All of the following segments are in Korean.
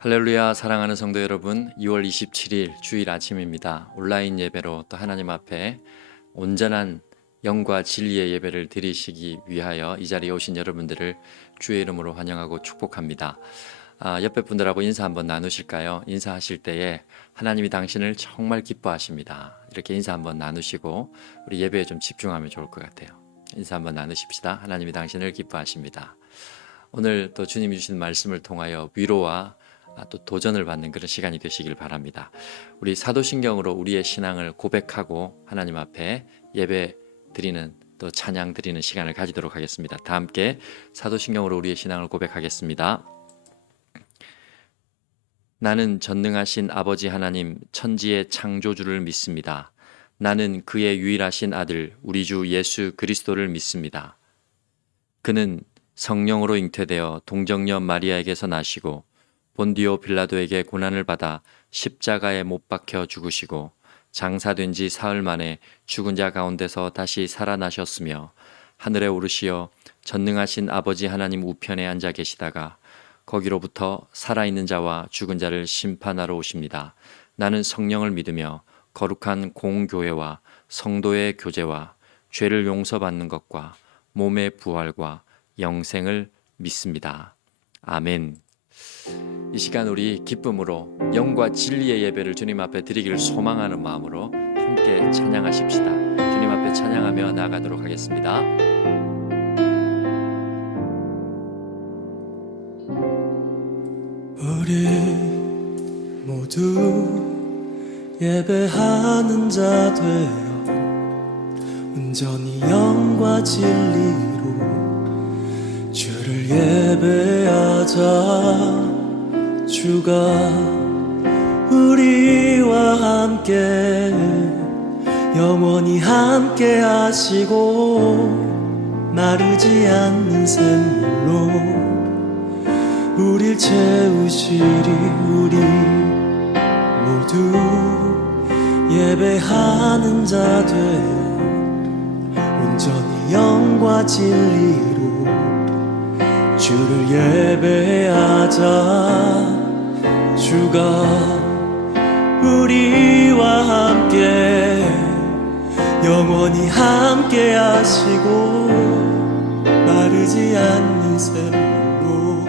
할렐루야. 사랑하는 성도 여러분, 2월 27일 주일 아침입니다. 온라인 예배로 또 하나님 앞에 온전한 영과 진리의 예배를 드리시기 위하여 이 자리에 오신 여러분들을 주의 이름으로 환영하고 축복합니다. 옆에 분들하고 인사 한번 나누실까요? 인사하실 때에 하나님이 당신을 정말 기뻐하십니다. 이렇게 인사 한번 나누시고 우리 예배에 좀 집중하면 좋을 것 같아요. 인사 한번 나누십시다. 하나님이 당신을 기뻐하십니다. 오늘 또 주님이 주신 말씀을 통하여 위로와 또 도전을 받는 그런 시간이 되시길 바랍니다. 우리 사도신경으로 우리의 신앙을 고백하고 하나님 앞에 예배 드리는 또 찬양 드리는 시간을 가지도록 하겠습니다. 다 함께 사도신경으로 우리의 신앙을 고백하겠습니다. 나는 전능하신 아버지 하나님 천지의 창조주를 믿습니다. 나는 그의 유일하신 아들 우리 주 예수 그리스도를 믿습니다. 그는 성령으로 잉태되어 동정녀 마리아에게서 나시고 본디오 빌라도에게 고난을 받아 십자가에 못 박혀 죽으시고 장사된 지 사흘 만에 죽은 자 가운데서 다시 살아나셨으며 하늘에 오르시어 전능하신 아버지 하나님 우편에 앉아 계시다가 거기로부터 살아있는 자와 죽은 자를 심판하러 오십니다. 나는 성령을 믿으며 거룩한 공교회와 성도의 교제와 죄를 용서받는 것과 몸의 부활과 영생을 믿습니다. 아멘. 이 시간 우리 기쁨으로 영과 진리의 예배를 주님 앞에 드리기를 소망하는 마음으로 함께 찬양하십시다. 주님 앞에 찬양하며 나아가도록 하겠습니다. 우리 모두 예배하는 자 되어 온전히 영과 진리로 주를 예배하자. 주가 우리와 함께 영원히 함께 하시고 마르지 않는 샘물로 우릴 채우시리. 우리 모두 예배하는 자 되어 온전히 영과 진리로 주를 예배하자. 주가 우리와 함께 영원히 함께 하시고 마르지 않는 샘물로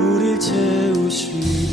우릴 채우시리라.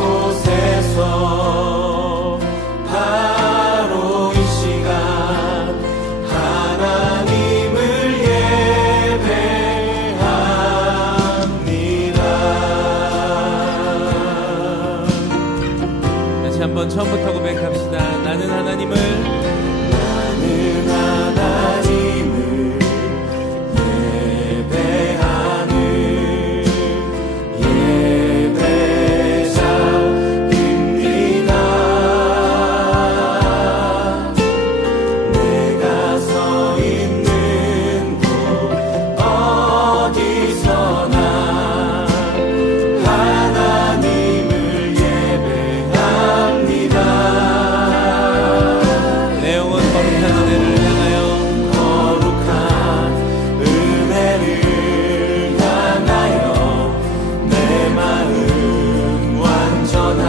이곳에서 바로 이 시간 처음부터 고백합시다. 나는 하나님을 예배하는 예배자입니다. 내가 서 있는 곳 어디서나 하나님을 예배합니다. 내 영혼 거룩한 은혜를 향하여 거룩한 은혜를 향하여 내 마음 완전한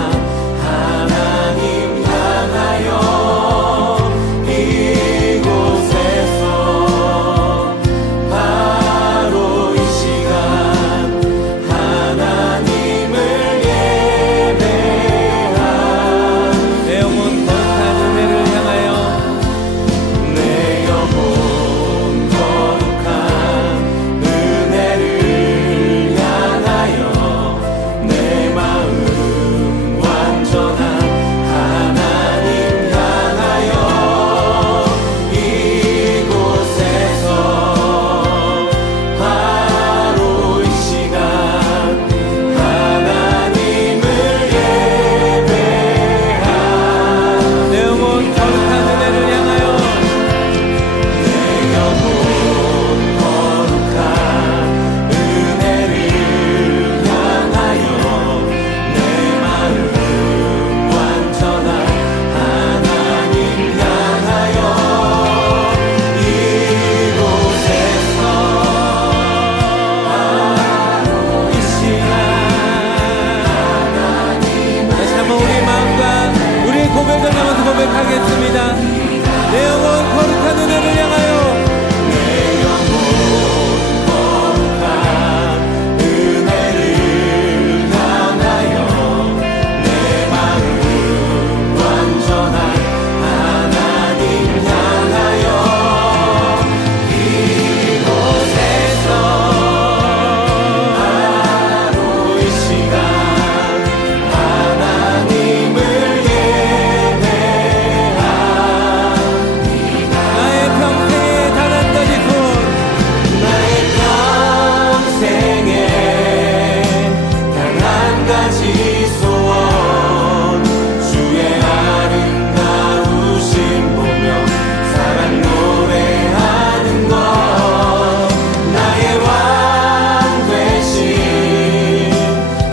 하나님 향하여 이곳에서 바로 이 시간 하나님을 예배하는 내 영혼 거룩한 은혜를 향하여 내 영혼 거룩한 은혜를 향하여 내 마음 완전한 하나님 향하여 이곳에서 바로 이 시간 하나님을 예배하는 내 영혼 거룩한 은혜를 향하여 내 영혼 거룩한 은혜를 향하여 내 마음 완전한 하나님 향하여 이곳에서 바로 이 시간 다시 한번 우리의 마음과 우리의 고백을 담아서 고백하겠습니다. 내 영혼 거룩한 은혜를 향하여 내 영혼 거룩한 은혜를 향하여 내 마음 완전한 하나님 향하여 이곳에서 바로 이 시간 하나님을 예배합니다. 나의 평생에 단 한 가지 소원 나의 평생에 단 한 가지 소원 주의 아름다우심 보며 사랑 노래하는 것 나의 왕 되신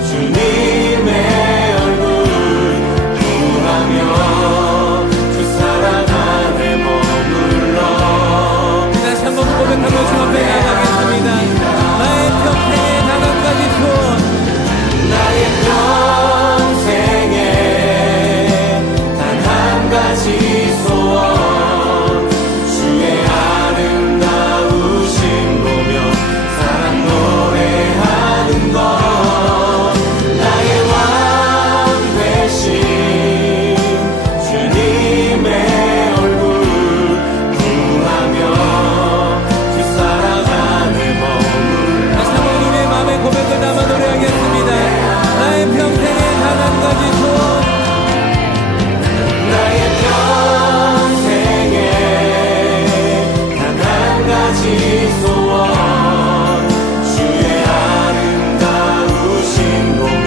주님의 얼굴 구하며 주 사랑 안에 머물러 다시 한번 고백하며 주 앞에 나가겠습니다. 나의 평생에 단 한 가지 소원 나의 평생에 단 한 가지 소원 주의 아름다우심 보며 사랑 노래하는 것 나의 왕 되신 주님의 얼굴 구하며 주 사랑 안에 머물러 다시 한번 우리의 마음의 고백을 담아 노래하겠습니다. 나의 평생에 단 한 가지 소원 나의 평생에 단 한 가지 소원 주의 아름다우심 보며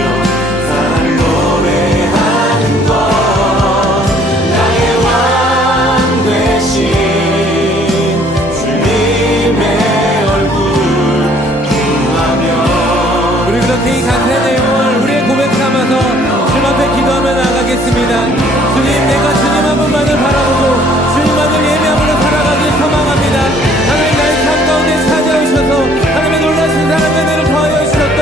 사랑 노래하는 것 나의 왕 되신 주님의 얼굴 구하며 우리 그렇게 이 간절한 내용을 우리의 고백 삼아서 주님 앞에 기도하며 나가겠습니다. 주님, 내가 주님 한 분만을 바라보고 주님만을 예배함으로 살아가길 소망합니다. 하나님, 나의 삶 가운데 찾아오셔서 하나님의 놀라신 사랑과 은혜를 더하여 주셨던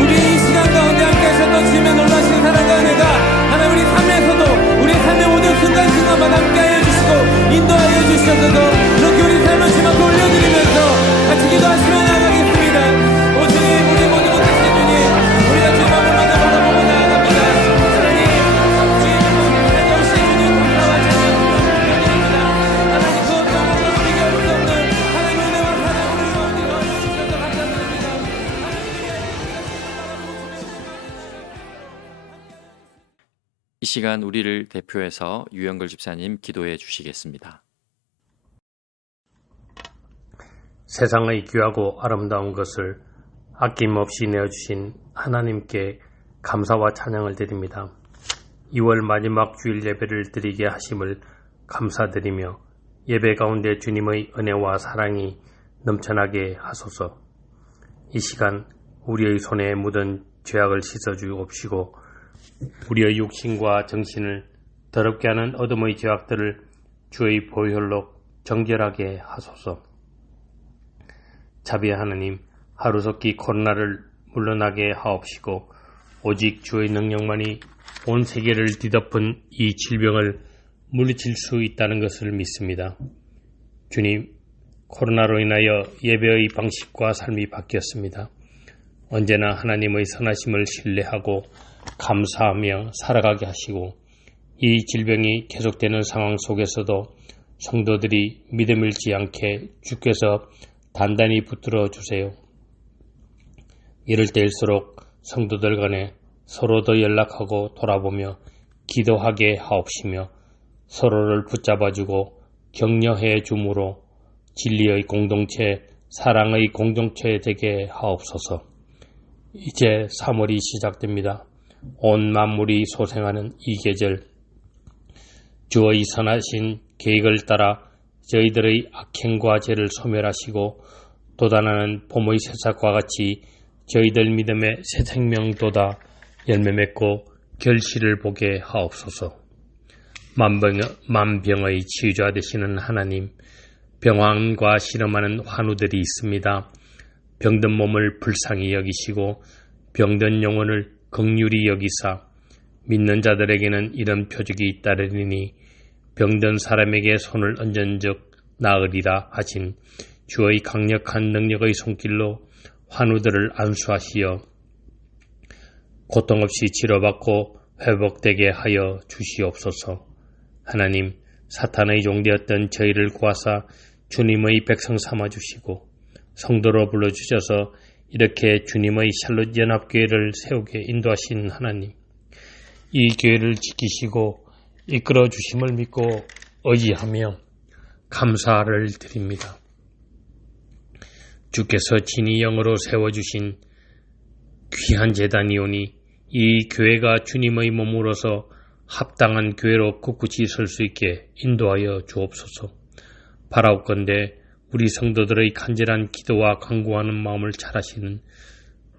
우리 이 시간 가운데 함께 하셨던 주님의 놀라신 사랑과 은혜가 하나님 우리 삶에서도 우리 삶의 모든 순간순간마다 함께 하여 주시고 인도하여 주셔서 그렇게 우리 삶을 주님 앞에 올려드리면서 같이 기도하시며 나가겠습니다. 오 주님, 우리 모두 못하신 주님, 우리가 주님 한 분만을 바라보고 나아갑니다. 하나님, 주님 찾아오신 주님 감사와 찬양 드립니다. 하나님, 그 어떤 것도 비교할 수 없는 하나님 은혜와 사랑으로 우리 가운데 더하여 주셔서 감사드립니다. 하나님, 우리의 시간 우리를 대표해서 유영걸 집사님 기도해 주시겠습니다. 세상의 귀하고 아름다운 것을 아낌없이 내어주신 하나님께 감사와 찬양을 드립니다. 2월 마지막 주일 예배를 드리게 하심을 감사드리며 예배 가운데 주님의 은혜와 사랑이 넘쳐나게 하소서. 이 시간 우리의 손에 묻은 죄악을 씻어주옵시고 우리의 육신과 정신을 더럽게 하는 어둠의 죄악들을 주의 보혈로 정결하게 하소서. 자비의 하나님, 하루속히 코로나를 물러나게 하옵시고 오직 주의 능력만이 온 세계를 뒤덮은 이 질병을 물리칠 수 있다는 것을 믿습니다. 주님, 코로나로 인하여 예배의 방식과 삶이 바뀌었습니다. 언제나 하나님의 선하심을 신뢰하고 감사하며 살아가게 하시고 이 질병이 계속되는 상황 속에서도 성도들이 믿음 잃지 않게 주께서 단단히 붙들어 주세요. 이럴 때일수록 성도들 간에 서로 더 연락하고 돌아보며 기도하게 하옵시며 서로를 붙잡아주고 격려해 줌으로 진리의 공동체, 사랑의 공동체 되게 하옵소서. 이제 3월이 시작됩니다. 온 만물이 소생하는 이 계절, 주의 선하신 계획을 따라 저희들의 악행과 죄를 소멸하시고 돋아나는 봄의 새싹과 같이 저희들 믿음의 새 생명 돋아 열매 맺고 결실을 보게 하옵소서. 만병의 치유자 되시는 하나님, 병환과 실험하는 환우들이 있습니다. 병든 몸을 불쌍히 여기시고 병든 영혼을 긍휼히 여기사 믿는 자들에게는 이런 표적이 잇따르리니 병든 사람에게 손을 얹은즉 나으리라 하신 주의 강력한 능력의 손길로 환우들을 안수하시어 고통 없이 치료받고 회복되게 하여 주시옵소서. 하나님, 사탄의 종되었던 저희를 구하사 주님의 백성 삼아주시고 성도로 불러주셔서 이렇게 주님의 샬롯 연합교회를 세우게 인도하신 하나님, 이 교회를 지키시고 이끌어 주심을 믿고 의지하며 감사를 드립니다. 주께서 친히 영으로 세워주신 귀한 제단이오니 이 교회가 주님의 몸으로서 합당한 교회로 꿋꿋이 설 수 있게 인도하여 주옵소서. 바라옵건대 우리 성도들의 간절한 기도와 간구하는 마음을 잘 아시는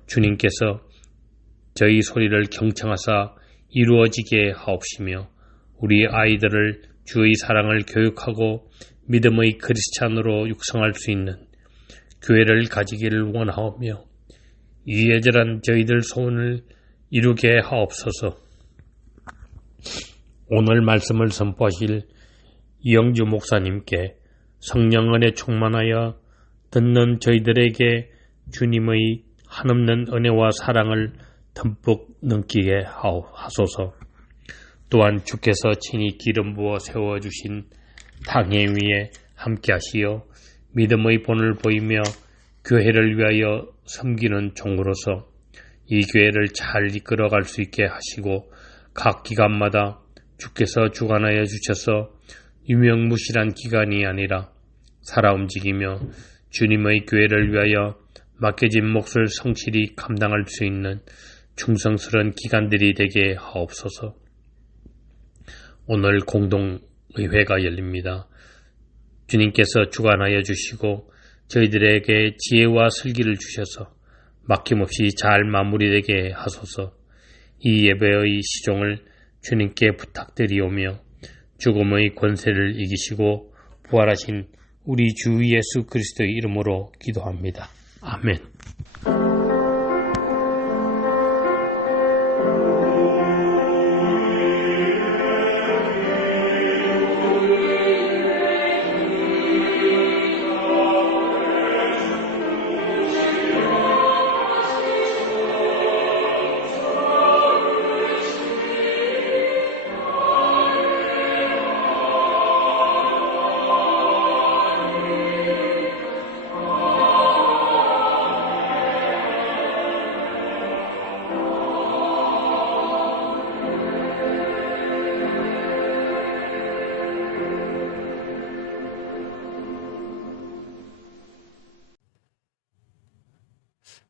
주님께서 저희 소리를 경청하사 이루어지게 하옵시며 우리 아이들을 주의 사랑을 교육하고 믿음의 크리스찬으로 육성할 수 있는 교회를 가지기를 원하오며 이예절한 저희들 소원을 이루게 하옵소서. 오늘 말씀을 선포하실 이영주 목사님께 성령 은혜 충만하여 듣는 저희들에게 주님의 한없는 은혜와 사랑을 듬뿍 넘기게 하소서. 또한 주께서 친히 기름 부어 세워주신 당회 위에 함께 하시어 믿음의 본을 보이며 교회를 위하여 섬기는 종으로서 이 교회를 잘 이끌어갈 수 있게 하시고 각 기간마다 주께서 주관하여 주셔서 유명무실한 기간이 아니라 살아 움직이며 주님의 교회를 위하여 맡겨진 몫을 성실히 감당할 수 있는 충성스러운 기간들이 되게 하옵소서. 오늘 공동의회가 열립니다. 주님께서 주관하여 주시고 저희들에게 지혜와 슬기를 주셔서 막힘없이 잘 마무리되게 하소서. 이 예배의 시종을 주님께 부탁드리오며 죽음의 권세를 이기시고 부활하신 우리 주 예수 그리스도의 이름으로 기도합니다. 아멘.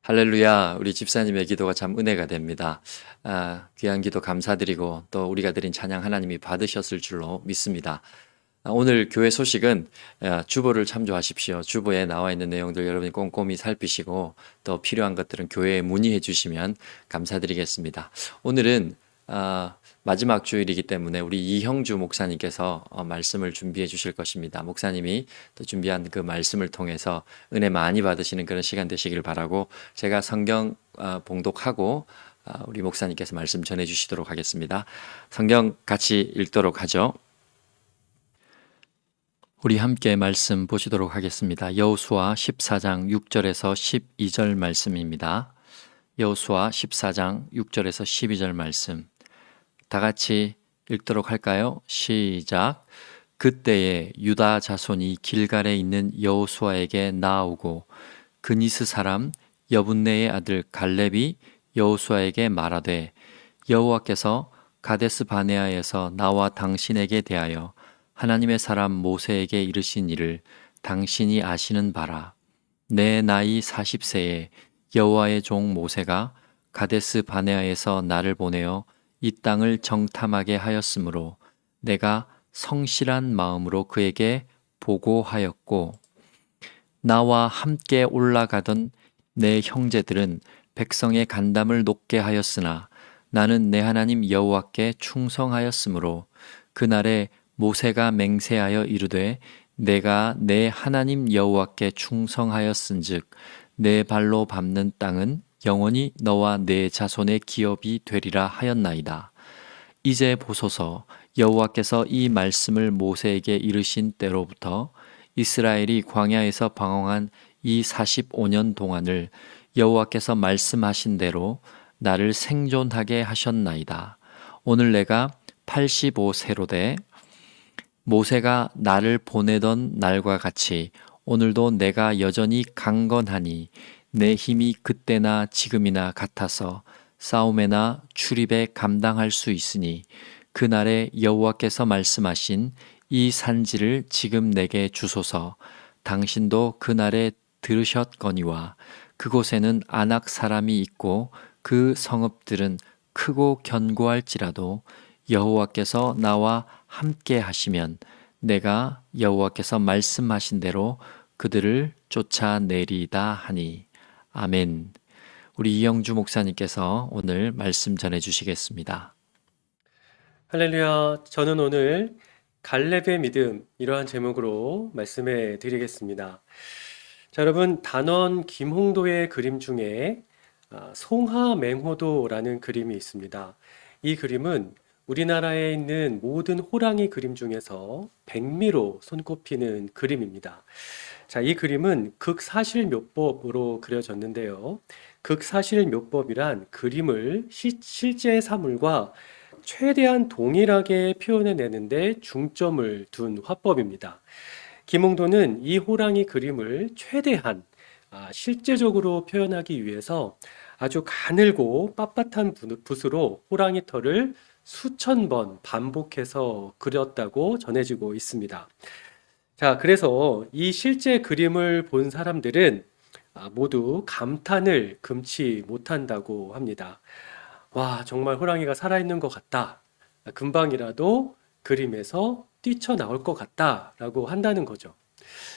할렐루야, 우리 집사님의 기도가 참 은혜가 됩니다. 귀한 기도 감사드리고 또 우리가 드린 찬양 하나님이 받으셨을 줄로 믿습니다. 오늘 교회 소식은 주보를 참조하십시오. 주보에 나와 있는 내용들 여러분이 꼼꼼히 살피시고 또 필요한 것들은 교회에 문의해 주시면 감사드리겠습니다. 오늘은 마지막 주일이기 때문에 우리 이형주 목사님께서 말씀을 준비해 주실 것입니다. 목사님이 또 준비한 그 말씀을 통해서 은혜 많이 받으시는 그런 시간 되시길 바라고 제가 성경 봉독하고 우리 목사님께서 말씀 전해 주시도록 하겠습니다. 성경 같이 읽도록 하죠. 우리 함께 말씀 보시도록 하겠습니다. 여호수아 14장 6절에서 12절 말씀입니다. 여호수아 14장 6절에서 12절 말씀 다 같이 읽도록 할까요? 시작. 그때에 유다 자손이 길갈에 있는 여호수아에게 나아오고 그니스 사람 여분네의 아들 갈렙이 여호수아에게 말하되 여호와께서 가데스 바네아에서 나와 당신에게 대하여 하나님의 사람 모세에게 이르신 일을 당신이 아시는 바라. 내 나이 40세에 여호와의 종 모세가 가데스 바네아에서 나를 보내어 이 땅을 정탐하게 하였으므로 내가 성실한 마음으로 그에게 보고하였고 나와 함께 올라가던 내 형제들은 백성의 간담을 높게 하였으나 나는 내 하나님 여호와께 충성하였으므로 그날에 모세가 맹세하여 이르되 내가 내 하나님 여호와께 충성하였은즉 내 발로 밟는 땅은 영원히 너와 내 자손의 기업이 되리라 하였나이다. 이제 보소서 여호와께서 이 말씀을 모세에게 이르신 때로부터 이스라엘이 광야에서 방황한 이 45년 동안을 여호와께서 말씀하신 대로 나를 생존하게 하셨나이다. 오늘 내가 85세로 돼 모세가 나를 보내던 날과 같이 오늘도 내가 여전히 강건하니 내 힘이 그때나 지금이나 같아서 싸움에나 출입에 감당할 수 있으니 그날에 여호와께서 말씀하신 이 산지를 지금 내게 주소서. 당신도 그날에 들으셨거니와 그곳에는 아낙 사람이 있고 그 성읍들은 크고 견고할지라도 여호와께서 나와 함께 하시면 내가 여호와께서 말씀하신 대로 그들을 쫓아내리이다 하니. 아멘. 우리 이영주 목사님께서 오늘 말씀 전해 주시겠습니다. 할렐루야. 저는 오늘 갈렙의 믿음 이러한 제목으로 말씀해 드리겠습니다. 자, 여러분 단원 김홍도의 그림 중에 송하맹호도라는 그림이 있습니다. 이 그림은 우리나라에 있는 모든 호랑이 그림 중에서 백미로 손꼽히는 그림입니다. 자, 이 그림은 극사실묘법으로 그려졌는데요. 극사실묘법이란 그림을 실제 사물과 최대한 동일하게 표현해내는데 중점을 둔 화법입니다. 김홍도는 이 호랑이 그림을 최대한 실제적으로 표현하기 위해서 아주 가늘고 빳빳한 붓으로 호랑이 털을 수천 번 반복해서 그렸다고 전해지고 있습니다. 자, 그래서 이 실제 그림을 본 사람들은 모두 감탄을 금치 못한다고 합니다. 와, 정말 호랑이가 살아있는 것 같다. 금방이라도 그림에서 뛰쳐나올 것 같다라고 한다는 거죠.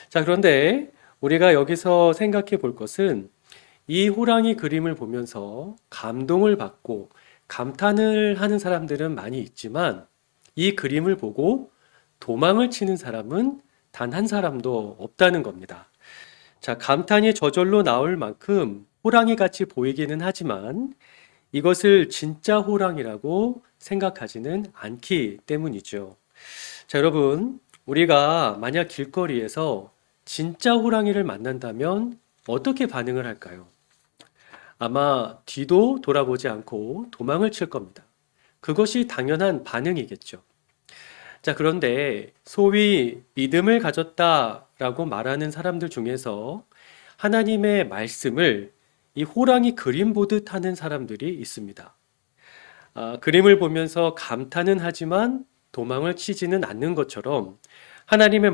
자, 그런데 우리가 여기서 생각해 볼 것은 이 호랑이 그림을 보면서 감동을 받고 감탄을 하는 사람들은 많이 있지만 이 그림을 보고 도망을 치는 사람은 단 한 사람도 없다는 겁니다. 자, 감탄이 저절로 나올 만큼 호랑이 같이 보이기는 하지만 이것을 진짜 호랑이라고 생각하지는 않기 때문이죠. 자, 여러분, 우리가 만약 길거리에서 진짜 호랑이를 만난다면 어떻게 반응을 할까요? 아마 뒤도 돌아보지 않고 도망을 칠 겁니다. 그것이 당연한 반응이겠죠. 자, 그런데 소위 믿음을 가졌다라고 말하는 사람들 중에서 하나님의 말씀을 이 호랑이 그림 보듯 하는 사람들이 있습니다. 그림을 보면서 감탄은 하지만 도망을 치지는 않는 것처럼 하나님의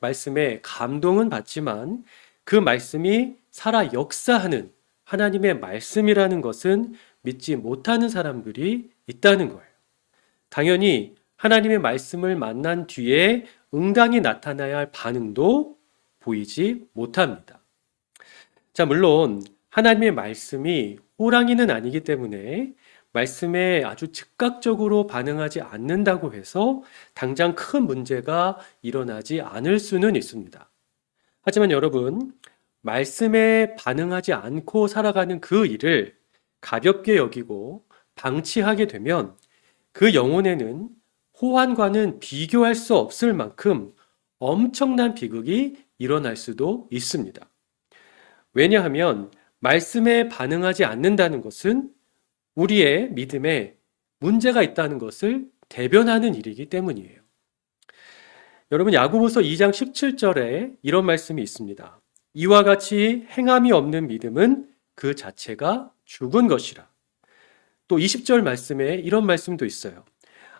말씀에 감동은 받지만 그 말씀이 살아 역사하는 하나님의 말씀이라는 것은 믿지 못하는 사람들이 있다는 거예요. 당연히 하나님의 말씀을 만난 뒤에 응당이 나타나야 할 반응도 보이지 못합니다. 자, 물론 하나님의 말씀이 호랑이는 아니기 때문에 말씀에 아주 즉각적으로 반응하지 않는다고 해서 당장 큰 문제가 일어나지 않을 수는 있습니다. 하지만 여러분, 말씀에 반응하지 않고 살아가는 그 일을 가볍게 여기고 방치하게 되면 그 영혼에는 호환과는 비교할 수 없을 만큼 엄청난 비극이 일어날 수도 있습니다. 왜냐하면 말씀에 반응하지 않는다는 것은 우리의 믿음에 문제가 있다는 것을 대변하는 일이기 때문이에요. 여러분, 야고보서 2장 17절에 이런 말씀이 있습니다. 이와 같이 행함이 없는 믿음은 그 자체가 죽은 것이라. 또 20절 말씀에 이런 말씀도 있어요.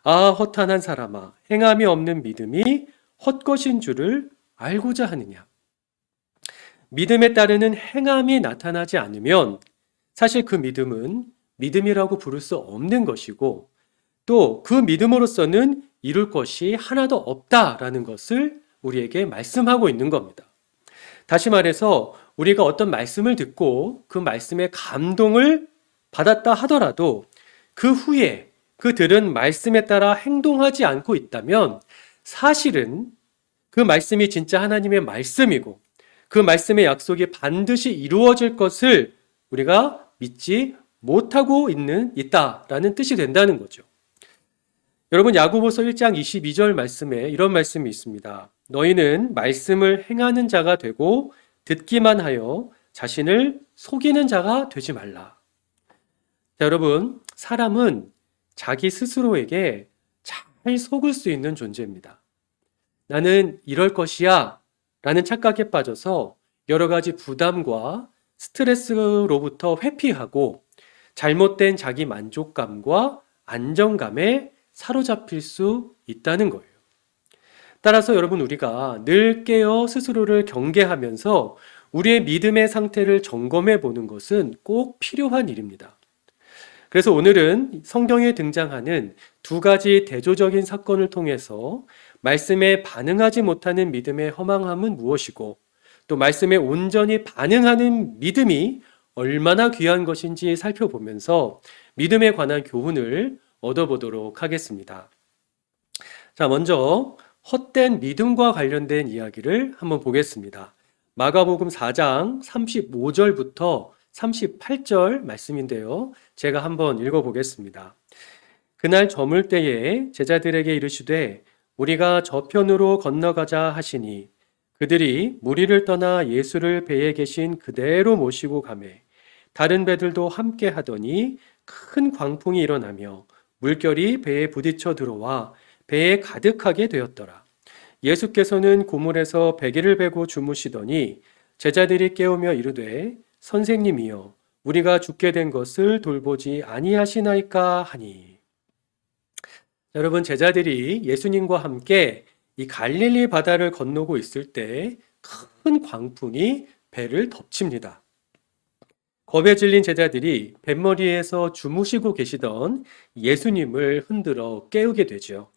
아, 허탄한 사람아, 행함이 없는 믿음이 헛것인 줄을 알고자 하느냐. 믿음에 따르는 행함이 나타나지 않으면 사실 그 믿음은 믿음이라고 부를 수 없는 것이고, 또 그 믿음으로서는 이룰 것이 하나도 없다라는 것을 우리에게 말씀하고 있는 겁니다. 다시 말해서 우리가 어떤 말씀을 듣고 그 말씀의 감동을 받았다 하더라도 그 후에 그 들은 말씀에 따라 행동하지 않고 있다면 사실은 그 말씀이 진짜 하나님의 말씀이고 그 말씀의 약속이 반드시 이루어질 것을 우리가 믿지 못하고 있다라는 뜻이 된다는 거죠. 여러분, 야고보서 1장 22절 말씀에 이런 말씀이 있습니다. 너희는 말씀을 행하는 자가 되고 듣기만 하여 자신을 속이는 자가 되지 말라. 자, 여러분, 사람은 자기 스스로에게 잘 속을 수 있는 존재입니다. 나는 이럴 것이야 라는 착각에 빠져서 여러 가지 부담과 스트레스로부터 회피하고 잘못된 자기 만족감과 안정감에 사로잡힐 수 있다는 거예요. 따라서 여러분, 우리가 늘 깨어 스스로를 경계하면서 우리의 믿음의 상태를 점검해 보는 것은 꼭 필요한 일입니다. 그래서 오늘은 성경에 등장하는 두 가지 대조적인 사건을 통해서 말씀에 반응하지 못하는 믿음의 허망함은 무엇이고 또 말씀에 온전히 반응하는 믿음이 얼마나 귀한 것인지 살펴보면서 믿음에 관한 교훈을 얻어보도록 하겠습니다. 자, 먼저 헛된 믿음과 관련된 이야기를 한번 보겠습니다. 마가복음 4장 35절부터 38절 말씀인데요. 제가 한번 읽어보겠습니다. 그날 저물 때에 제자들에게 이르시되 우리가 저편으로 건너가자 하시니 그들이 무리를 떠나 예수를 배에 계신 그대로 모시고 가매 다른 배들도 함께 하더니 큰 광풍이 일어나며 물결이 배에 부딪혀 들어와 배에 가득하게 되었더라. 예수께서는 고물에서 베개를 베고 주무시더니 제자들이 깨우며 이르되 선생님이여 우리가 죽게 된 것을 돌보지 아니하시나이까 하니. 여러분, 제자들이 예수님과 함께 이 갈릴리 바다를 건너고 있을 때 큰 광풍이 배를 덮칩니다. 겁에 질린 제자들이 뱃머리에서 주무시고 계시던 예수님을 흔들어 깨우게 되죠.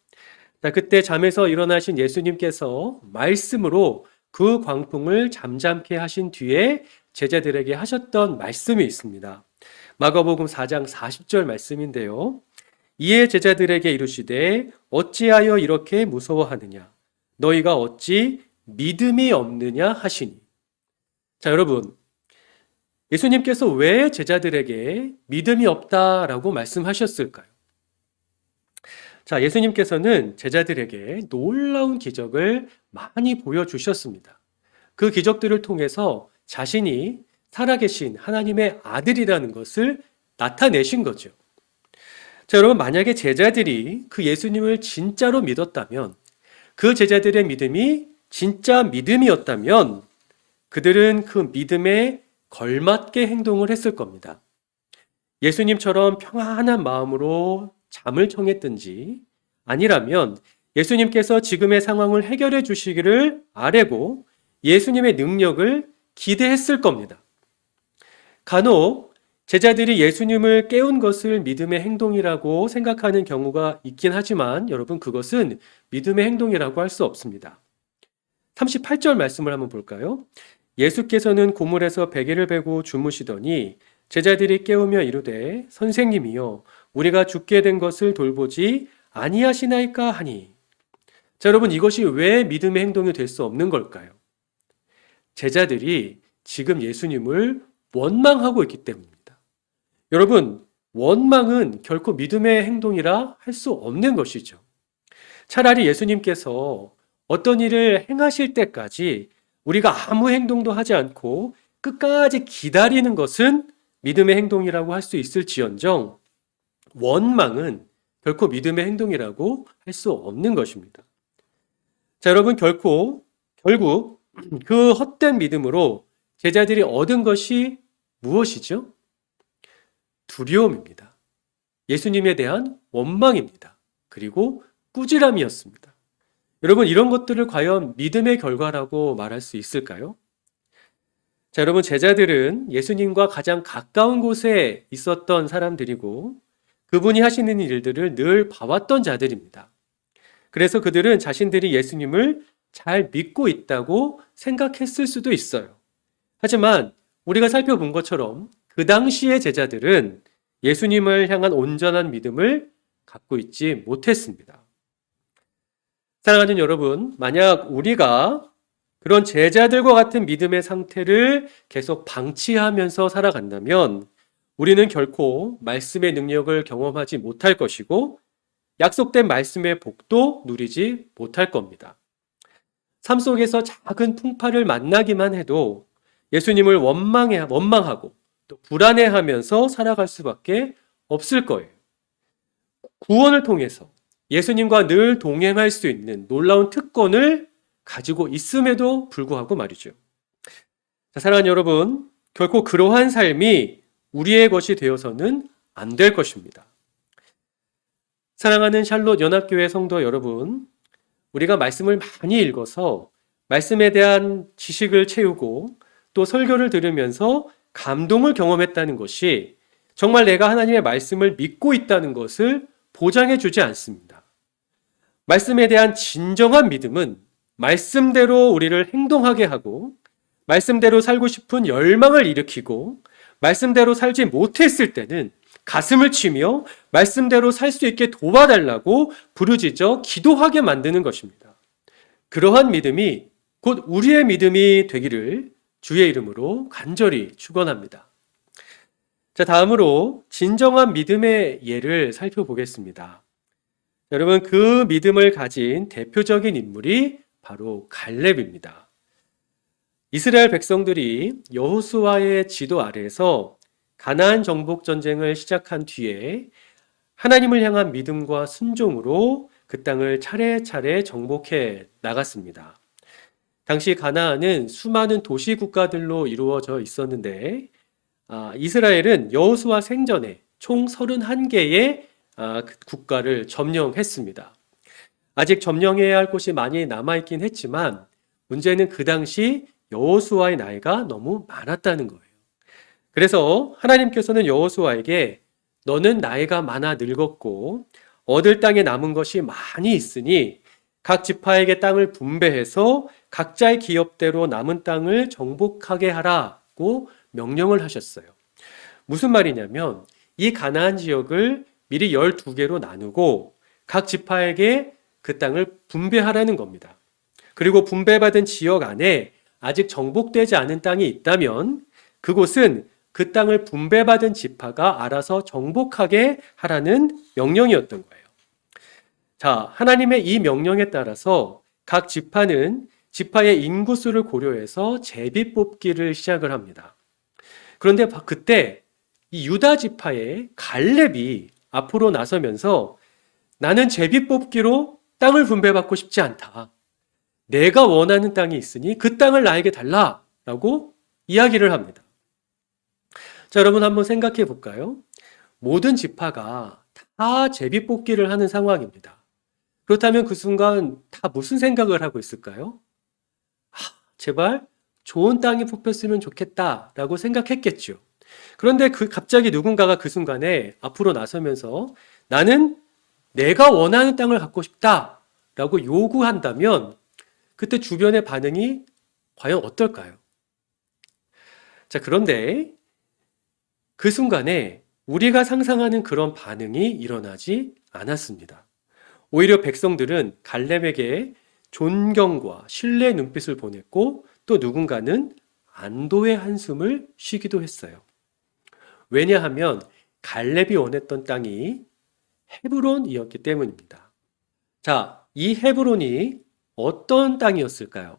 그때 잠에서 일어나신 예수님께서 말씀으로 그 광풍을 잠잠케 하신 뒤에 제자들에게 하셨던 말씀이 있습니다. 마가복음 4장 40절 말씀인데요. 이에 제자들에게 이르시되 어찌하여 이렇게 무서워하느냐 너희가 어찌 믿음이 없느냐 하시니. 자, 여러분, 예수님께서 왜 제자들에게 믿음이 없다라고 말씀하셨을까요? 자, 예수님께서는 제자들에게 놀라운 기적을 많이 보여주셨습니다. 그 기적들을 통해서 자신이 살아계신 하나님의 아들이라는 것을 나타내신 거죠. 자, 여러분, 만약에 제자들이 그 예수님을 진짜로 믿었다면, 그 제자들의 믿음이 진짜 믿음이었다면 그들은 그 믿음에 걸맞게 행동을 했을 겁니다. 예수님처럼 평안한 마음으로 잠을 청했든지 아니라면 예수님께서 지금의 상황을 해결해 주시기를 아뢰고 예수님의 능력을 기대했을 겁니다. 간혹 제자들이 예수님을 깨운 것을 믿음의 행동이라고 생각하는 경우가 있긴 하지만 여러분 그것은 믿음의 행동이라고 할 수 없습니다. 38절 말씀을 한번 볼까요? 예수께서는 고물에서 베개를 베고 주무시더니 제자들이 깨우며 이르되 선생님이여 우리가 죽게 된 것을 돌보지 아니하시나이까 하니. 자, 여러분 이것이 왜 믿음의 행동이 될 수 없는 걸까요? 제자들이 지금 예수님을 원망하고 있기 때문입니다. 여러분, 원망은 결코 믿음의 행동이라 할 수 없는 것이죠. 차라리 예수님께서 어떤 일을 행하실 때까지 우리가 아무 행동도 하지 않고 끝까지 기다리는 것은 믿음의 행동이라고 할 수 있을지언정 원망은 결코 믿음의 행동이라고 할 수 없는 것입니다. 자, 여러분 결국 그 헛된 믿음으로 제자들이 얻은 것이 무엇이죠? 두려움입니다. 예수님에 대한 원망입니다. 그리고 꾸지람이었습니다. 여러분 이런 것들을 과연 믿음의 결과라고 말할 수 있을까요? 자, 여러분 제자들은 예수님과 가장 가까운 곳에 있었던 사람들이고 그분이 하시는 일들을 늘 봐왔던 자들입니다. 그래서 그들은 자신들이 예수님을 잘 믿고 있다고 생각했을 수도 있어요. 하지만 우리가 살펴본 것처럼 그 당시의 제자들은 예수님을 향한 온전한 믿음을 갖고 있지 못했습니다. 사랑하는 여러분, 만약 우리가 그런 제자들과 같은 믿음의 상태를 계속 방치하면서 살아간다면 우리는 결코 말씀의 능력을 경험하지 못할 것이고 약속된 말씀의 복도 누리지 못할 겁니다. 삶 속에서 작은 풍파를 만나기만 해도 예수님을 원망하고 또 불안해하면서 살아갈 수밖에 없을 거예요. 구원을 통해서 예수님과 늘 동행할 수 있는 놀라운 특권을 가지고 있음에도 불구하고 말이죠. 자, 사랑하는 여러분, 결코 그러한 삶이 우리의 것이 되어서는 안 될 것입니다. 사랑하는 샬롯 연합교회 성도 여러분, 우리가 말씀을 많이 읽어서 말씀에 대한 지식을 채우고 또 설교를 들으면서 감동을 경험했다는 것이 정말 내가 하나님의 말씀을 믿고 있다는 것을 보장해 주지 않습니다. 말씀에 대한 진정한 믿음은 말씀대로 우리를 행동하게 하고 말씀대로 살고 싶은 열망을 일으키고 말씀대로 살지 못했을 때는 가슴을 치며 말씀대로 살 수 있게 도와달라고 부르짖어 기도하게 만드는 것입니다. 그러한 믿음이 곧 우리의 믿음이 되기를 주의 이름으로 간절히 축원합니다. 자, 다음으로 진정한 믿음의 예를 살펴보겠습니다. 여러분, 그 믿음을 가진 대표적인 인물이 바로 갈렙입니다. 이스라엘 백성들이 여호수아의 지도 아래에서 가나안 정복 전쟁을 시작한 뒤에 하나님을 향한 믿음과 순종으로 그 땅을 차례차례 정복해 나갔습니다. 당시 가나안은 수많은 도시 국가들로 이루어져 있었는데 이스라엘은 여호수아 생전에 총 31개의 국가를 점령했습니다. 아직 점령해야 할 곳이 많이 남아있긴 했지만 문제는 그 당시 여호수아의 나이가 너무 많았다는 거예요. 그래서 하나님께서는 여호수아에게 너는 나이가 많아 늙었고 얻을 땅에 남은 것이 많이 있으니 각 지파에게 땅을 분배해서 각자의 기업대로 남은 땅을 정복하게 하라고 명령을 하셨어요. 무슨 말이냐면 이 가나안 지역을 미리 12개로 나누고 각 지파에게 그 땅을 분배하라는 겁니다. 그리고 분배받은 지역 안에 아직 정복되지 않은 땅이 있다면 그곳은 그 땅을 분배받은 지파가 알아서 정복하게 하라는 명령이었던 거예요. 자, 하나님의 이 명령에 따라서 각 지파는 지파의 인구수를 고려해서 제비 뽑기를 시작을 합니다. 그런데 그때 이 유다 지파의 갈렙이 앞으로 나서면서 나는 제비 뽑기로 땅을 분배받고 싶지 않다. 내가 원하는 땅이 있으니 그 땅을 나에게 달라라고 이야기를 합니다. 자, 여러분 한번 생각해 볼까요? 모든 지파가 다 제비 뽑기를 하는 상황입니다. 그렇다면 그 순간 다 무슨 생각을 하고 있을까요? 제발 좋은 땅이 뽑혔으면 좋겠다라고 생각했겠죠. 그런데 갑자기 누군가가 그 순간에 앞으로 나서면서 나는 내가 원하는 땅을 갖고 싶다라고 요구한다면 그때 주변의 반응이 과연 어떨까요? 자, 그런데 그 순간에 우리가 상상하는 그런 반응이 일어나지 않았습니다. 오히려 백성들은 갈렙에게 존경과 신뢰의 눈빛을 보냈고 또 누군가는 안도의 한숨을 쉬기도 했어요. 왜냐하면 갈렙이 원했던 땅이 헤브론이었기 때문입니다. 자, 이 헤브론이 어떤 땅이었을까요?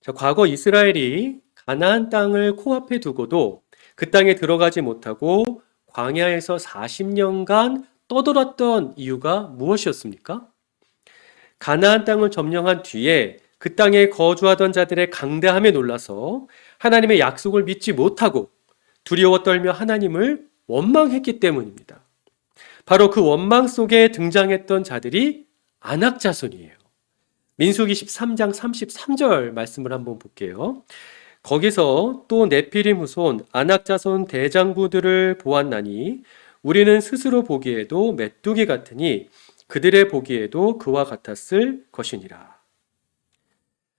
자, 과거 이스라엘이 가나안 땅을 코앞에 두고도 그 땅에 들어가지 못하고 광야에서 40년간 떠돌았던 이유가 무엇이었습니까? 가나안 땅을 점령한 뒤에 그 땅에 거주하던 자들의 강대함에 놀라서 하나님의 약속을 믿지 못하고 두려워 떨며 하나님을 원망했기 때문입니다. 바로 그 원망 속에 등장했던 자들이 아낙 자손이에요. 민수기 13장 33절 말씀을 한번 볼게요. 거기서 또 네피림 후손 아낙 자손 대장부들을 보았나니 우리는 스스로 보기에도 메뚜기 같으니 그들의 보기에도 그와 같았을 것이니라.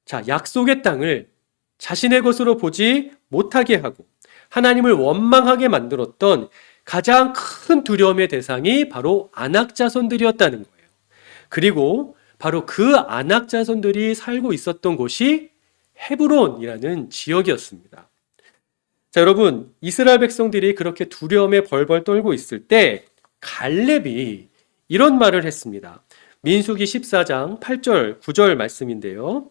자, 약속의 땅을 자신의 것으로 보지 못하게 하고 하나님을 원망하게 만들었던 가장 큰 두려움의 대상이 바로 아낙 자손들이었다는 거예요. 그리고 바로 그 아낙 자손들이 살고 있었던 곳이 헤브론이라는 지역이었습니다. 자, 여러분, 이스라엘 백성들이 그렇게 두려움에 벌벌 떨고 있을 때 갈렙이 이런 말을 했습니다. 민수기 14장 8절 9절 말씀인데요.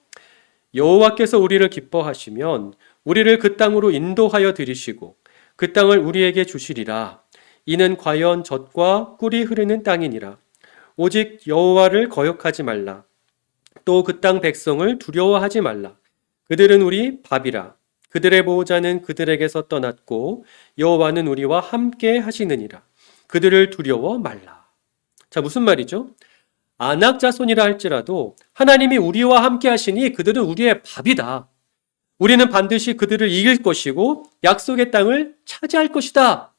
여호와께서 우리를 기뻐하시면 우리를 그 땅으로 인도하여 들이시고 그 땅을 우리에게 주시리라. 이는 과연 젖과 꿀이 흐르는 땅이니라. 오직 여호와를 거역하지 말라. 또 그 땅 백성을 두려워하지 말라. 그들은 우리 밥이라. 그들의 보호자는 그들에게서 떠났고 여호와는 우리와 함께 하시느니라. 그들을 두려워 말라. 자, 무슨 말이죠? 아낙 자손이라 할지라도 하나님이 우리와 함께 하시니 그들은 우리의 밥이다. 우리는 반드시 그들을 이길 것이고 약속의 땅을 차지할 것이다.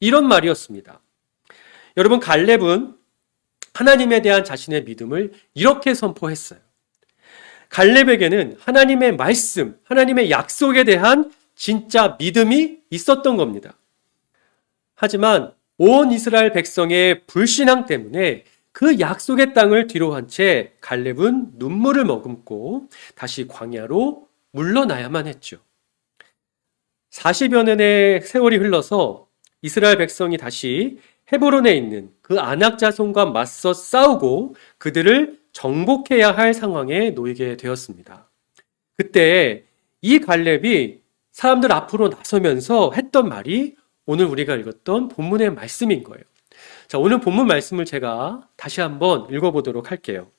이런 말이었습니다. 여러분, 갈렙은 하나님에 대한 자신의 믿음을 이렇게 선포했어요. 갈렙에게는 하나님의 말씀, 하나님의 약속에 대한 진짜 믿음이 있었던 겁니다. 하지만 온 이스라엘 백성의 불신앙 때문에 그 약속의 땅을 뒤로 한 채 갈렙은 눈물을 머금고 다시 광야로 물러나야만 했죠. 40여 년의 세월이 흘러서 이스라엘 백성이 다시 헤브론에 있는 그 아낙 자손과 맞서 싸우고 그들을 정복해야 할 상황에 놓이게 되었습니다. 그때 이 갈렙이 사람들 앞으로 나서면서 했던 말이 오늘 우리가 읽었던 본문의 말씀인 거예요. 자, 오늘 본문 말씀을 제가 다시 한번 읽어보도록 할게요.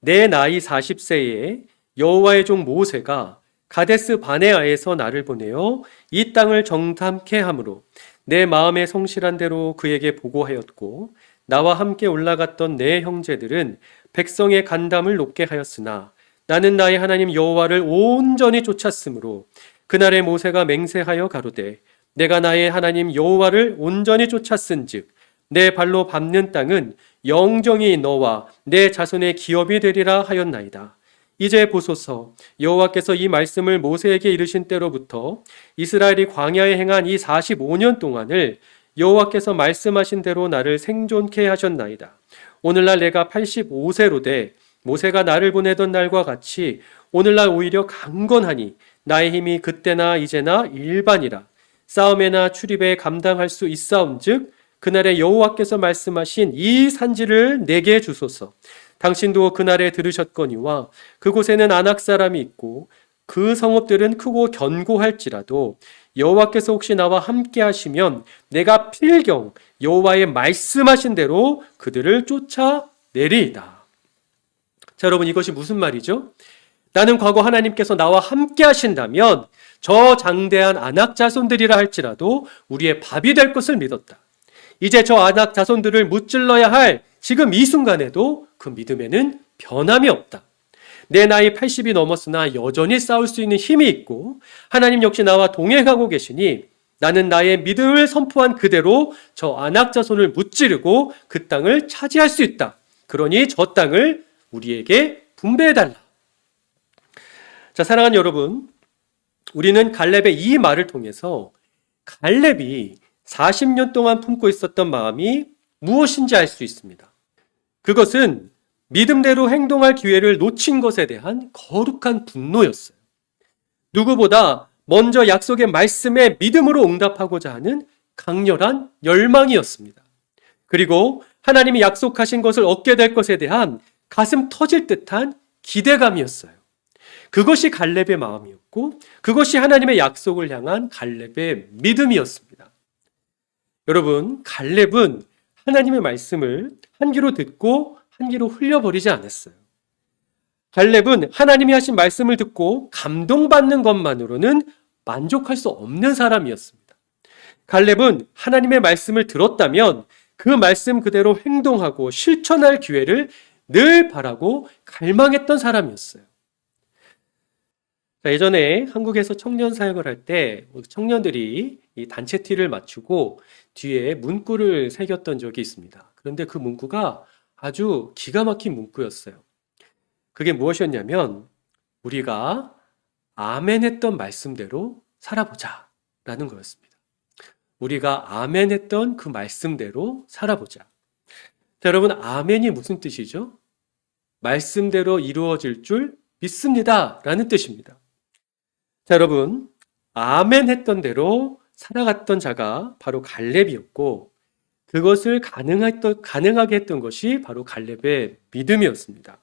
내 나이 40세에 여호와의 종 모세가 가데스 바네아에서 나를 보내어 이 땅을 정탐케 함으로 내 마음의 성실한 대로 그에게 보고하였고 나와 함께 올라갔던 내 형제들은 백성의 간담을 높게 하였으나 나는 나의 하나님 여호와를 온전히 쫓았으므로 그날에 모세가 맹세하여 가로되 내가 나의 하나님 여호와를 온전히 쫓았은즉 내 발로 밟는 땅은 영정히 너와 내 자손의 기업이 되리라 하였나이다. 이제 보소서, 여호와께서 이 말씀을 모세에게 이르신 때로부터 이스라엘이 광야에 행한 이 45년 동안을 여호와께서 말씀하신 대로 나를 생존케 하셨나이다. 오늘날 내가 85세로 돼 모세가 나를 보내던 날과 같이 오늘날 오히려 강건하니 나의 힘이 그때나 이제나 일반이라. 싸움에나 출입에 감당할 수 있사온즉 그날에 여호와께서 말씀하신 이 산지를 내게 주소서. 당신도 그날에 들으셨거니와 그곳에는 아낙 사람이 있고 그 성읍들은 크고 견고할지라도 여호와께서 혹시 나와 함께 하시면 내가 필경 여호와의 말씀하신 대로 그들을 쫓아내리이다. 자, 여러분, 이것이 무슨 말이죠? 나는 과거 하나님께서 나와 함께 하신다면 저 장대한 아낙 자손들이라 할지라도 우리의 밥이 될 것을 믿었다. 이제 저 아낙 자손들을 무찔러야 할 지금 이 순간에도 그 믿음에는 변함이 없다. 내 나이 80이 넘었으나 여전히 싸울 수 있는 힘이 있고 하나님 역시 나와 동행하고 계시니 나는 나의 믿음을 선포한 그대로 저 안악 자손을 무찌르고 그 땅을 차지할 수 있다. 그러니 저 땅을 우리에게 분배해달라. 자, 사랑하는 여러분, 우리는 갈렙의 이 말을 통해서 갈렙이 40년 동안 품고 있었던 마음이 무엇인지 알 수 있습니다. 그것은 믿음대로 행동할 기회를 놓친 것에 대한 거룩한 분노였어요. 누구보다 먼저 약속의 말씀에 믿음으로 응답하고자 하는 강렬한 열망이었습니다. 그리고 하나님이 약속하신 것을 얻게 될 것에 대한 가슴 터질 듯한 기대감이었어요. 그것이 갈렙의 마음이었고 그것이 하나님의 약속을 향한 갈렙의 믿음이었습니다. 여러분, 갈렙은 하나님의 말씀을 한 귀로 듣고 한 귀로 흘려버리지 않았어요. 갈렙은 하나님이 하신 말씀을 듣고 감동받는 것만으로는 만족할 수 없는 사람이었습니다. 갈렙은 하나님의 말씀을 들었다면 그 말씀 그대로 행동하고 실천할 기회를 늘 바라고 갈망했던 사람이었어요. 자, 예전에 한국에서 청년 사역을 할 때 청년들이 이 단체 티를 맞추고 뒤에 문구를 새겼던 적이 있습니다. 그런데 그 문구가 아주 기가 막힌 문구였어요. 그게 무엇이었냐면 우리가 아멘 했던 말씀대로 살아보자 라는 거였습니다. 우리가 아멘 했던 그 말씀대로 살아보자. 자, 여러분, 아멘이 무슨 뜻이죠? 말씀대로 이루어질 줄 믿습니다 라는 뜻입니다. 자, 여러분, 아멘 했던 대로 살아갔던 자가 바로 갈렙이었고 그것을 가능하게 했던 것이 바로 갈렙의 믿음이었습니다.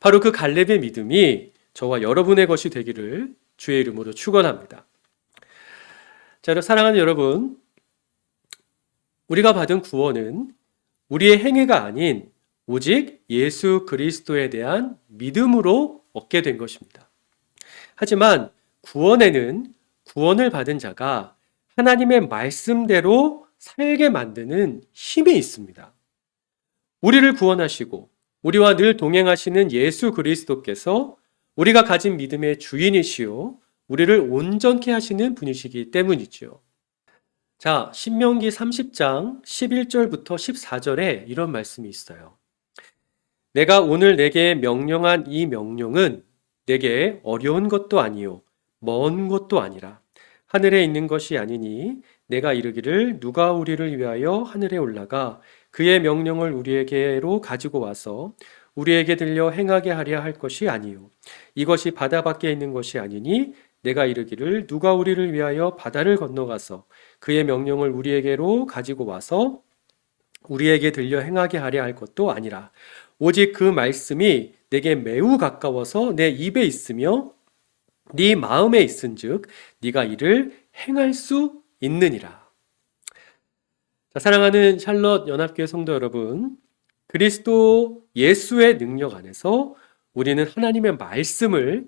바로 그 갈렙의 믿음이 저와 여러분의 것이 되기를 주의 이름으로 축원합니다. 자, 사랑하는 여러분, 우리가 받은 구원은 우리의 행위가 아닌 오직 예수 그리스도에 대한 믿음으로 얻게 된 것입니다. 하지만 구원에는 구원을 받은 자가 하나님의 말씀대로 살게 만드는 힘이 있습니다. 우리를 구원하시고 우리와 늘 동행하시는 예수 그리스도께서 우리가 가진 믿음의 주인이시요 우리를 온전케 하시는 분이시기 때문이죠. 자, 신명기 30장 11절부터 14절에 이런 말씀이 있어요. 내가 오늘 내게 명령한 이 명령은 내게 어려운 것도 아니요 먼 것도 아니라 하늘에 있는 것이 아니니 내가 이르기를 누가 우리를 위하여 하늘에 올라가 그의 명령을 우리에게로 가지고 와서 우리에게 들려 행하게 하려 할 것이 아니요 이것이 바다 밖에 있는 것이 아니니 내가 이르기를 누가 우리를 위하여 바다를 건너가서 그의 명령을 우리에게로 가지고 와서 우리에게 들려 행하게 하려 할 것도 아니라 오직 그 말씀이 내게 매우 가까워서 내 입에 있으며 네 마음에 있은즉 네가 이를 행할 수 있느니라. 자, 사랑하는 샬롯 연합교회 성도 여러분, 그리스도 예수의 능력 안에서 우리는 하나님의 말씀을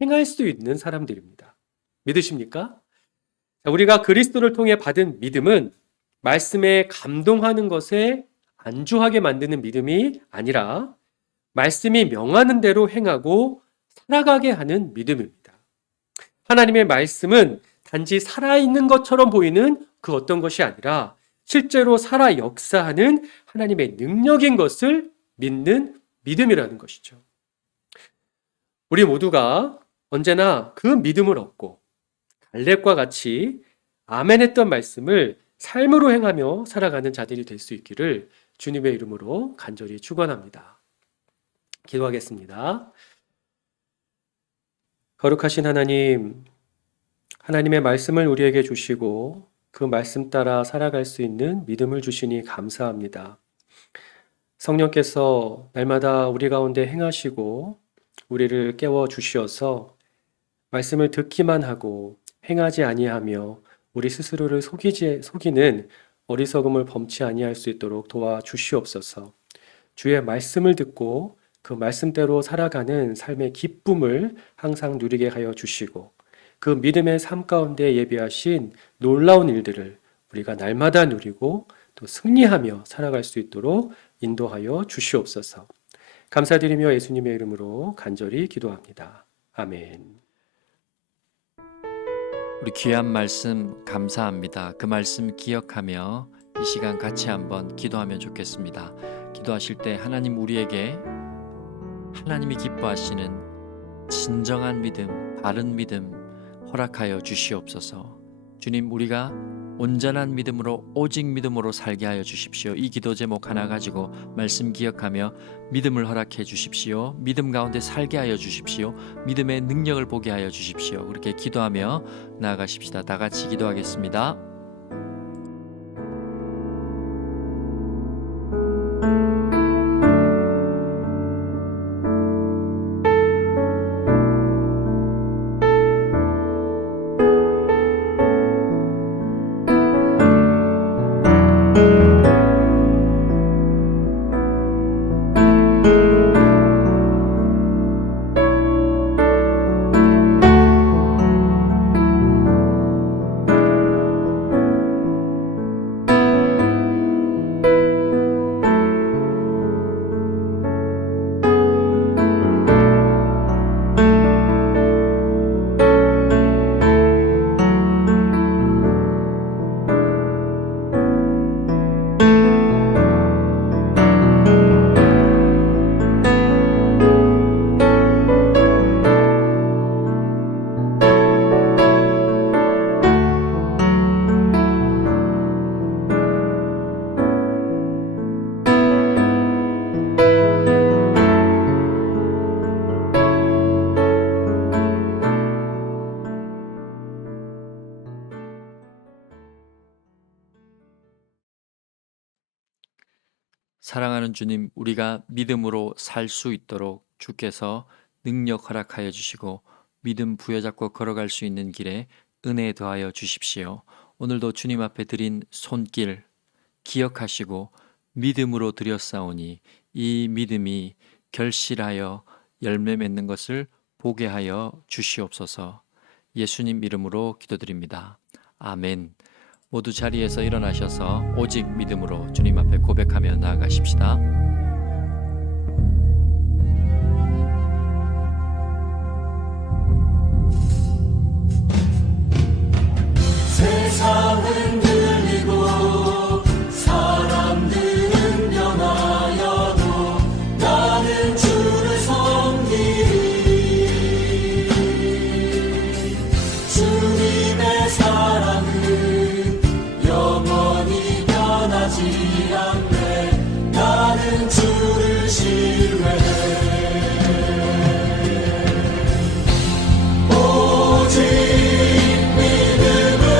행할 수 있는 사람들입니다. 믿으십니까? 자, 우리가 그리스도를 통해 받은 믿음은 말씀에 감동하는 것에 안주하게 만드는 믿음이 아니라 말씀이 명하는 대로 행하고 살아가게 하는 믿음입니다. 하나님의 말씀은 단지 살아있는 것처럼 보이는 그 어떤 것이 아니라 실제로 살아 역사하는 하나님의 능력인 것을 믿는 믿음이라는 것이죠. 우리 모두가 언제나 그 믿음을 얻고 갈렙과 같이 아멘 했던 말씀을 삶으로 행하며 살아가는 자들이 될 수 있기를 주님의 이름으로 간절히 축원합니다. 기도하겠습니다. 거룩하신 하나님, 하나님의 말씀을 우리에게 주시고 그 말씀 따라 살아갈 수 있는 믿음을 주시니 감사합니다. 성령께서 날마다 우리 가운데 행하시고 우리를 깨워 주시어서 말씀을 듣기만 하고 행하지 아니하며 우리 스스로를 속이는 어리석음을 범치 아니할 수 있도록 도와주시옵소서. 주의 말씀을 듣고 그 말씀대로 살아가는 삶의 기쁨을 항상 누리게 하여 주시고 그 믿음의 삶 가운데 예비하신 놀라운 일들을 우리가 날마다 누리고 또 승리하며 살아갈 수 있도록 인도하여 주시옵소서. 감사드리며 예수님의 이름으로 간절히 기도합니다. 아멘. 우리 귀한 말씀 감사합니다. 그 말씀 기억하며 이 시간 같이 한번 기도하면 좋겠습니다. 기도하실 때 하나님 우리에게 하나님이 기뻐하시는 진정한 믿음, 바른 믿음 허락하여 주시옵소서. 주님, 우리가 온전한 믿음으로 오직 믿음으로 살게 하여 주십시오. 이 기도 제목 하나 가지고 말씀 기억하며 믿음을 허락해 주십시오. 믿음 가운데 살게 하여 주십시오. 믿음의 능력을 보게 하여 주십시오. 그렇게 기도하며 나아가십시다. 다 같이 기도하겠습니다. 사랑하는 주님, 우리가 믿음으로 살 수 있도록 주께서 능력 허락하여 주시고 믿음 부여잡고 걸어갈 수 있는 길에 은혜 더하여 주십시오. 오늘도 주님 앞에 드린 손길 기억하시고 믿음으로 드렸사오니 이 믿음이 결실하여 열매 맺는 것을 보게 하여 주시옵소서. 예수님 이름으로 기도드립니다. 아멘. 모두 자리에서 일어나셔서 오직 믿음으로 주님 앞에 고백하며 나아가십시다. 세상은 들리고 사람들은 변하여도 나는 주를 섬기리. 주님의 사랑은 영원히 변하지 않네. 나는 주를 신뢰해. 오직 믿음으로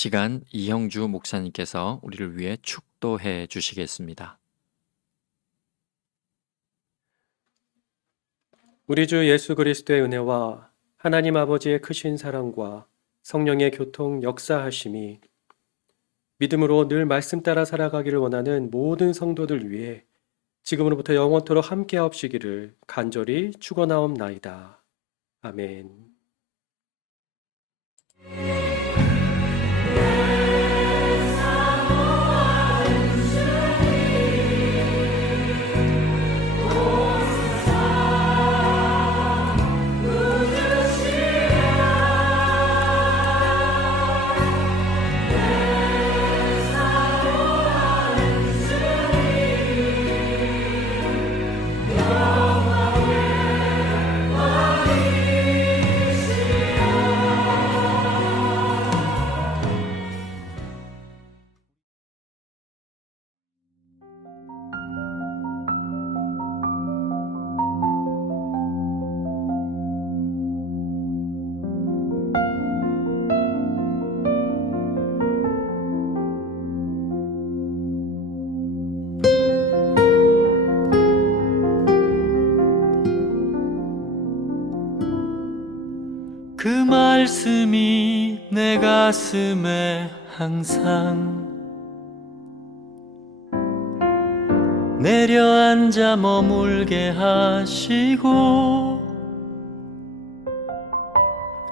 시간 이형주 목사님께서 우리를 위해 축도해 주시겠습니다. 우리 주 예수 그리스도의 은혜와 하나님 아버지의 크신 사랑과 성령의 교통 역사하심이 믿음으로 늘 말씀 따라 살아가기를 원하는 모든 성도들 위해 지금으로부터 영원토록 함께하옵시기를 간절히 축원하옵나이다. 아멘. 그 말씀이 내 가슴에 항상 내려앉아 머물게 하시고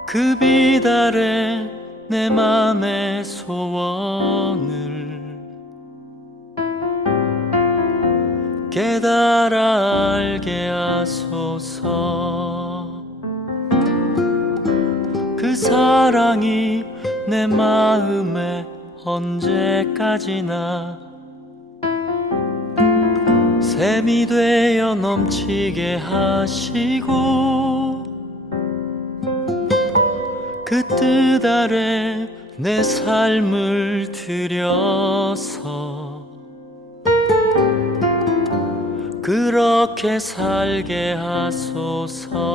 그 빛 아래 내 맘의 소원을 깨달아 알게 하소서. 그 사랑이 내 마음에 언제까지나 샘이 되어 넘치게 하시고 그 뜻 아래 내 삶을 들여서 그렇게 살게 하소서.